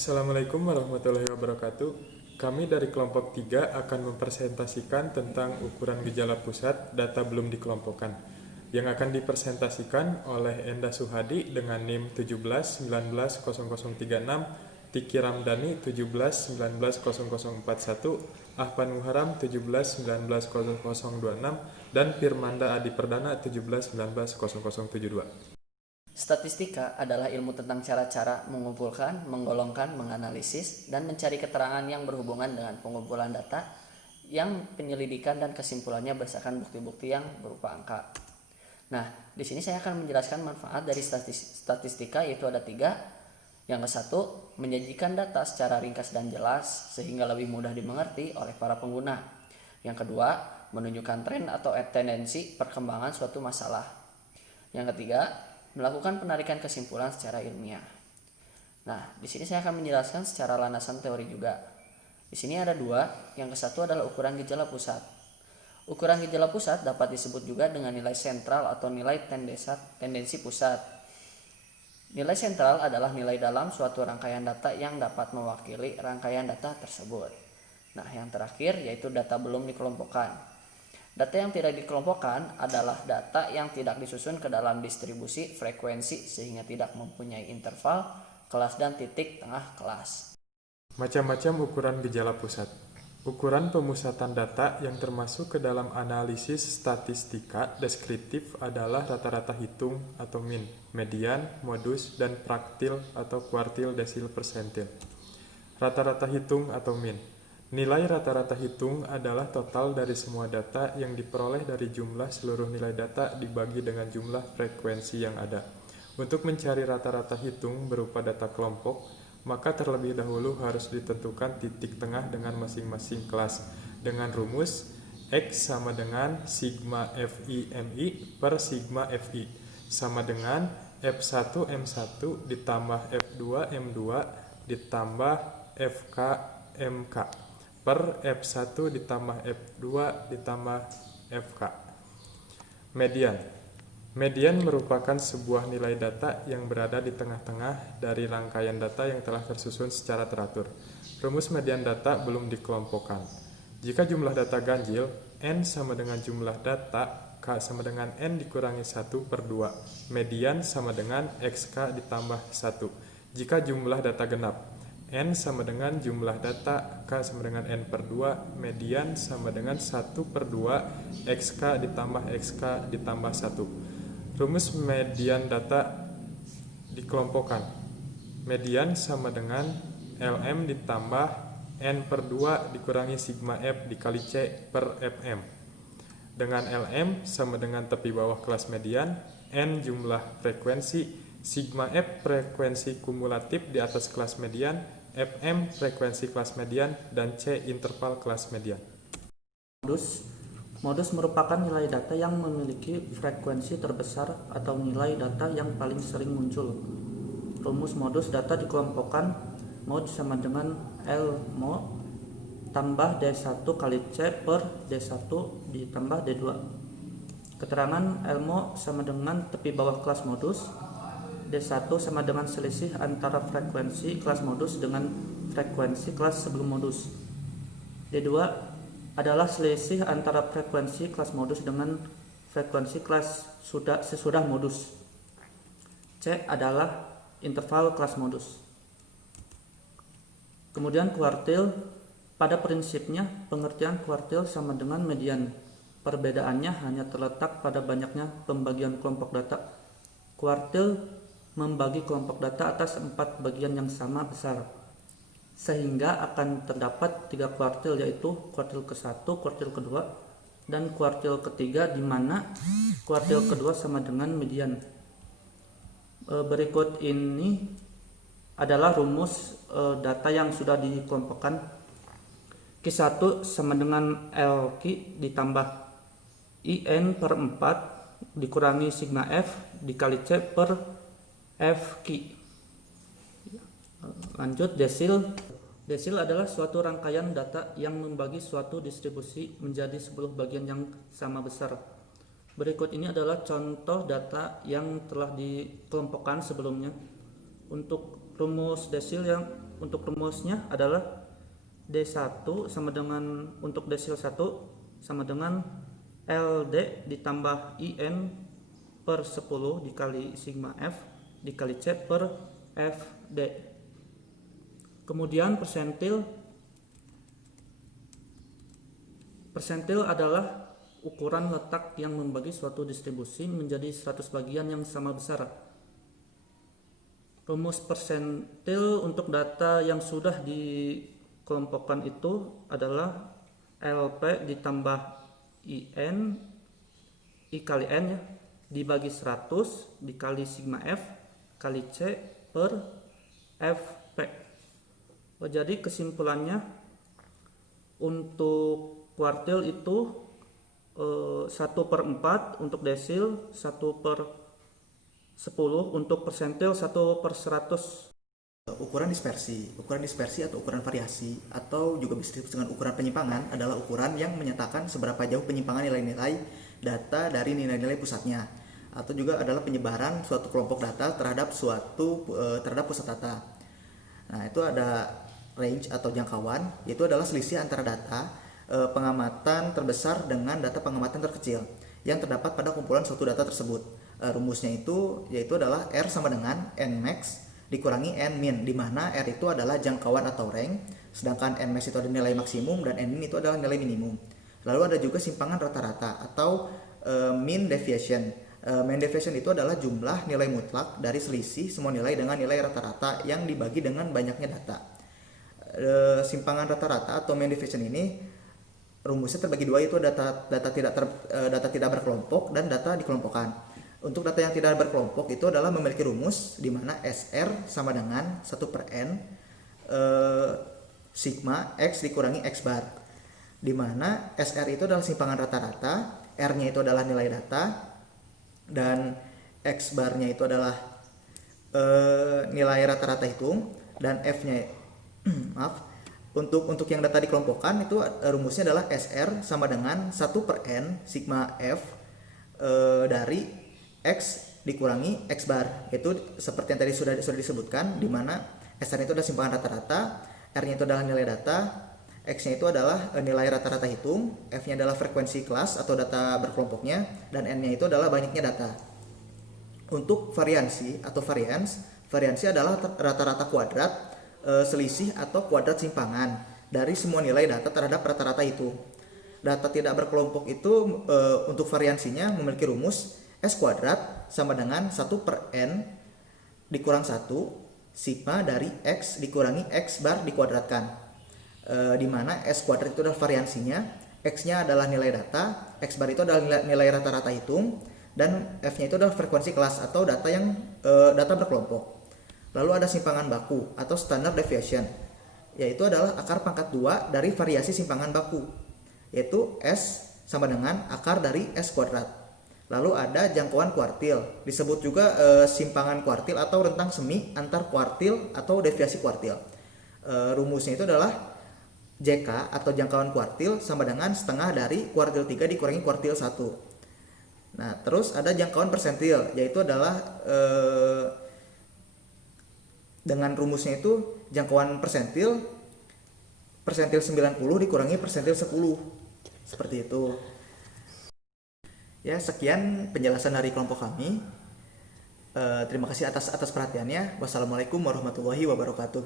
Assalamualaikum warahmatullahi wabarakatuh. Kami dari kelompok 3 akan mempresentasikan tentang ukuran gejala pusat data belum dikelompokkan yang akan dipresentasikan oleh Enda Suhadi dengan NIM 17190036, Tiki Ramdhani 17190041, Ahpan Muharam 17190026, dan Firmanda Adi Perdana 17190072. Statistika adalah ilmu tentang cara-cara mengumpulkan, menggolongkan, menganalisis, dan mencari keterangan yang berhubungan dengan pengumpulan data yang penyelidikan dan kesimpulannya berdasarkan bukti-bukti yang berupa angka. Nah, di sini saya akan menjelaskan manfaat dari statistika, yaitu ada 3. Yang ke-1, menyajikan data secara ringkas dan jelas sehingga lebih mudah dimengerti oleh para pengguna. Yang kedua, menunjukkan tren atau tendensi perkembangan suatu masalah. Yang ketiga, melakukan penarikan kesimpulan secara ilmiah. Nah, di sini saya akan menjelaskan secara landasan teori juga. Di sini ada 2. Yang ke-1 adalah ukuran gejala pusat. Ukuran gejala pusat dapat disebut juga dengan nilai sentral atau nilai tendensi pusat. Nilai sentral adalah nilai dalam suatu rangkaian data yang dapat mewakili rangkaian data tersebut. Nah, yang terakhir yaitu data belum dikelompokkan. Data yang tidak dikelompokkan adalah data yang tidak disusun ke dalam distribusi frekuensi sehingga tidak mempunyai interval, kelas, dan titik tengah kelas. Macam-macam ukuran gejala pusat. Ukuran pemusatan data yang termasuk ke dalam analisis statistika deskriptif adalah rata-rata hitung atau min, median, modus, dan praktil atau kuartil, desil, persentil. Rata-rata hitung atau min. Nilai rata-rata hitung adalah total dari semua data yang diperoleh dari jumlah seluruh nilai data dibagi dengan jumlah frekuensi yang ada. Untuk mencari rata-rata hitung berupa data kelompok, maka terlebih dahulu harus ditentukan titik tengah dengan masing-masing kelas dengan rumus X sama dengan sigma FI MI per sigma FI sama dengan F1 M1 ditambah F2 M2 ditambah FK MK per F1 ditambah F2 ditambah FK. Median. Median merupakan sebuah nilai data yang berada di tengah-tengah dari rangkaian data yang telah tersusun secara teratur. Rumus median data belum dikelompokkan. Jika jumlah data ganjil, N sama dengan jumlah data, K sama dengan N dikurangi 1 per 2. Median sama dengan XK ditambah 1. Jika jumlah data genap, N sama dengan jumlah data, K sama dengan N per 2, median sama dengan 1 per 2, XK ditambah XK ditambah 1. Rumus median data dikelompokkan. Median sama dengan LM ditambah N per 2 dikurangi sigma F dikali C per FM. Dengan LM sama dengan tepi bawah kelas median, N jumlah frekuensi, sigma F frekuensi kumulatif di atas kelas median, FM frekuensi kelas median, dan C interval kelas median. Modus merupakan nilai data yang memiliki frekuensi terbesar atau nilai data yang paling sering muncul. Rumus modus data dikelompokkan mod sama dengan L mod tambah D1 kali C per D1 ditambah D2. Keterangan L mod sama dengan tepi bawah kelas modus. D1 sama dengan selisih antara frekuensi kelas modus dengan frekuensi kelas sebelum modus. D2 adalah selisih antara frekuensi kelas modus dengan frekuensi kelas sesudah modus. C adalah interval kelas modus. Kemudian kuartil. Pada prinsipnya pengertian kuartil sama dengan median. Perbedaannya hanya terletak pada banyaknya pembagian kelompok data. Kuartil membagi kelompok data atas 4 bagian yang sama besar, sehingga akan terdapat 3 kuartil, yaitu kuartil ke-1, kuartil kedua, dan kuartil ketiga, di mana kuartil kedua sama dengan median. Berikut ini adalah rumus data yang sudah dikelompokkan. Q1 sama dengan LQ ditambah IN per 4 dikurangi sigma F dikali C per FQ. Lanjut, desil. Desil adalah suatu rangkaian data yang membagi suatu distribusi menjadi 10 bagian yang sama besar. Berikut ini adalah contoh data yang telah dikelompokkan sebelumnya. Untuk rumus desil yang untuk rumusnya adalah D1 sama dengan untuk desil 1 sama dengan LD ditambah IN per 10 dikali sigma F dikali C per FD. Kemudian persentil adalah ukuran letak yang membagi suatu distribusi menjadi 100 bagian yang sama besar. Rumus persentil untuk data yang sudah dikelompokkan itu adalah LP ditambah IN I kali N ya, dibagi 100 dikali sigma F kali C per FP. Jadi kesimpulannya untuk kuartil itu 1/4 untuk desil, 1/10 untuk persentil, 1/100. Ukuran dispersi atau ukuran variasi atau juga bisa disebut dengan ukuran penyimpangan adalah ukuran yang menyatakan seberapa jauh penyimpangan nilai-nilai data dari nilai-nilai pusatnya, atau juga adalah penyebaran suatu kelompok data terhadap pusat data. Nah, itu ada range atau jangkauan, yaitu adalah selisih antara data pengamatan terbesar dengan data pengamatan terkecil yang terdapat pada kumpulan suatu data tersebut. Rumusnya itu yaitu adalah R sama dengan N max dikurangi N min, di mana R itu adalah jangkauan atau range, sedangkan N max itu adalah nilai maksimum dan N min itu adalah nilai minimum. Lalu ada juga simpangan rata-rata atau mean deviation. Mean deviation itu adalah jumlah nilai mutlak dari selisih semua nilai dengan nilai rata-rata yang dibagi dengan banyaknya data. Simpangan rata-rata atau mean deviation ini rumusnya terbagi dua, yaitu data tidak berkelompok dan data dikelompokkan. Untuk data yang tidak berkelompok itu adalah memiliki rumus di mana SR sama dengan 1/n sigma X dikurangi X bar, di mana SR itu adalah simpangan rata-rata, R-nya itu adalah nilai data, dan X bar-nya itu adalah nilai rata-rata hitung, dan F-nya Untuk yang data dikelompokkan itu rumusnya adalah SR sama dengan 1/n sigma F dari X dikurangi X bar. Itu seperti yang tadi sudah disebutkan, di mana SR itu adalah simpangan rata-rata, R-nya itu adalah nilai data, X-nya itu adalah nilai rata-rata hitung, F-nya adalah frekuensi kelas atau data berkelompoknya, dan N-nya itu adalah banyaknya data. Untuk variansi atau variansi adalah rata-rata kuadrat selisih atau kuadrat simpangan dari semua nilai data terhadap rata-rata itu. Data tidak berkelompok itu untuk variansinya memiliki rumus S kuadrat sama dengan 1/n dikurang 1 sigma dari X dikurangi X bar dikuadratkan, di mana S kuadrat itu adalah variansinya, X-nya adalah nilai data, X bar itu adalah nilai rata-rata hitung, dan F-nya itu adalah frekuensi kelas atau data berkelompok. Lalu ada simpangan baku atau standard deviation, yaitu adalah akar pangkat 2 dari variasi simpangan baku, yaitu S sama dengan akar dari S kuadrat. Lalu ada jangkauan kuartil, disebut juga simpangan kuartil atau rentang semi antar kuartil atau deviasi kuartil. Rumusnya itu adalah JK atau jangkauan kuartil sama dengan setengah dari kuartil 3 dikurangi kuartil 1. Nah, terus ada jangkauan persentil, yaitu adalah dengan rumusnya itu jangkauan persentil 90 dikurangi persentil 10. Seperti itu. Ya, sekian penjelasan dari kelompok kami. Terima kasih atas perhatiannya. Wassalamualaikum warahmatullahi wabarakatuh.